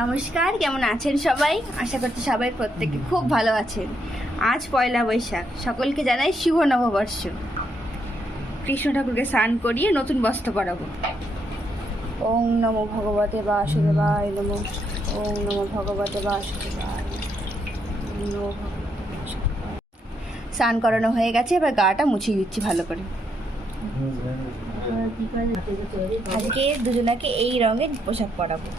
নমস্কার, কেমন আছেন সবাই? আশা করছি সবাই প্রত্যেকে খুব ভালো আছেন। আজ পয়লা বৈশাখ, সকলকে জানাই শুভ নববর্ষ। কৃষ্ণ ঠাকুরকে স্নান করিয়ে নতুন বস্ত্র পরাবো। ওং নমো ভগবতে বাসুদেবায় নমঃ। ওং নমো ভগবতে বাসুদেবায় নমঃ। স্নান করানো হয়ে গেছে, এবার গাটা মুছিয়ে দিচ্ছি ভালো করে। আজকে দুজনাকে এই রঙের পোশাক পরাবো।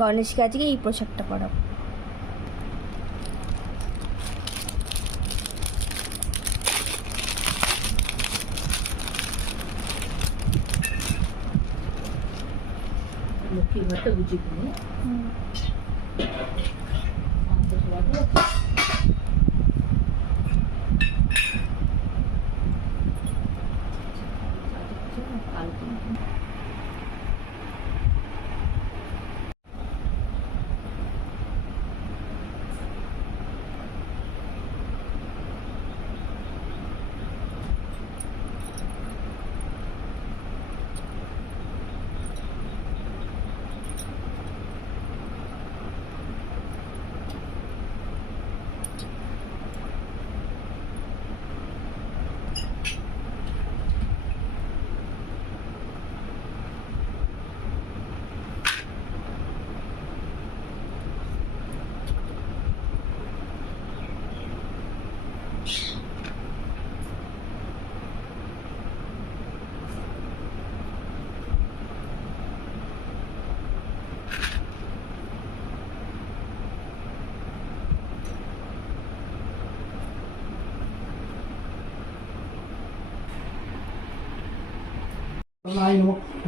গণেশকে আজকে এই পোশাকটা পরাবো। লক্ষ্মী ঘরটা বুঝি কিনে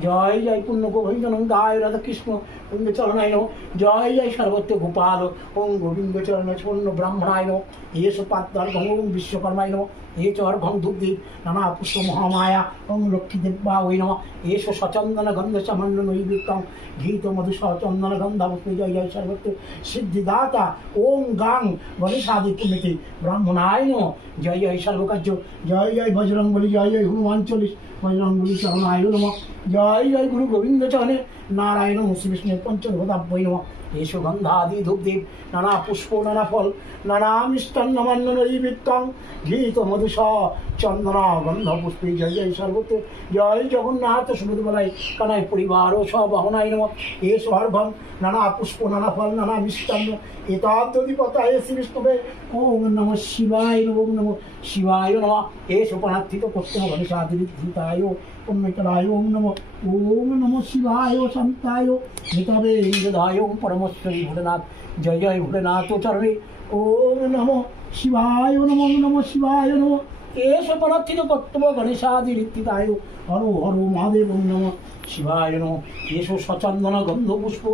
জয় জয় পুণ্য গোবিন্দনম গায় রাধা কৃষ্ণ গোবিন্দ চরণায় নম। জয় জয় সর্বত্র গোপাল ওম গোবিন্দ চরণ স্বর্ণ ব্রাহ্মণায় নম। এস পাত্রার্ঘম ওম বিশ্বকর্মায় নম। এ চ অর্ঘম দুগ্ধি নানা পুষ্প মহামায়া ওম লক্ষ্মীদেবা ওই নম। এস সচন্দন গন্ধ সামান্য নৈবৃত্তম ঘীত মধু সচন্দন গন্ধাবস্মি জয় জয় সর্বত্র সিদ্ধিদাতা ওম গাং গণেশাদি পুণ্যতি ব্রাহ্মণায় নম। জয় জয় সর্বকার্য জয় জয় বজরংবলী জয় জয় হনুমান চল্লিশ বজরংবলী চরণায় নম। জয় জয় গুরু গোবিন্দ চরণে নারায়ণ শ্রী বিষ্ণুর পঞ্চভদাব্যই নম। এস গন্ধাদি ধূপদীপ নানা পুষ্প নানা ফল নানা মিষ্টান্নমান্য নৈবেদ্যং ঘীত মধুস চন্দনা গন্ধ পুষ্পে জয় জয় সর্বত্র জয় জগন্নাথ সুবোধবলাই কানায় পরিবার ও সবাহনায় নম। এস অর্ঘম নানা পুষ্প নানা ফল নানা মিষ্টান্ন এতাদ্যধিপতায় শ্রী বিষ্ণুবে ওম নম শিবায় ওম নম শিবায় নম। এস উপনার্থিত কর্তম গণেশাদিতায় পুণ্যকরায় ওম নম শিবায় শান্তায় মিতবে ইন্দ্রদায় ওম পরমেশ্বরী ভোলেনাথ জয় জয় ভোলেনাথ চরণে ওম নম শিবায় নম শিবায় নম। এস পরার্থিত কর্তব্য গণেশাদি ঋত্বিকায় হর হর মহাদেব নম শিবায় নম। এস সচন্দন গন্ধ পুষ্প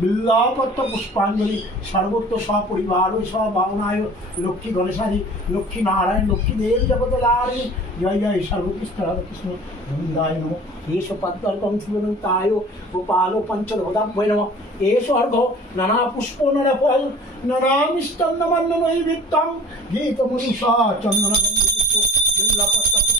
বিল্লাপত্র পুষ্পাঞ্জলি সর্বত্র সপরিবার সভাবনায় লক্ষ্মী গণেশাদি লক্ষ্মী নারায়ণ লক্ষ্মীদেব জগতলারিণী জয় জয় সর্বকৃষ্ণ রাধাকৃষ্ণ গোবিন্দায় নম। এস পদ্মর্ঘম শিবনতায় গোপাল পঞ্চভদাভ্যয় নম। এস অর্ঘ নানা পুষ্প নানা ফল নানা মিষ্টান্নমান্য নৈবেদ্যং ঘীত মধু চন্দন গন্ধ পুষ্প বিল্লাপত্র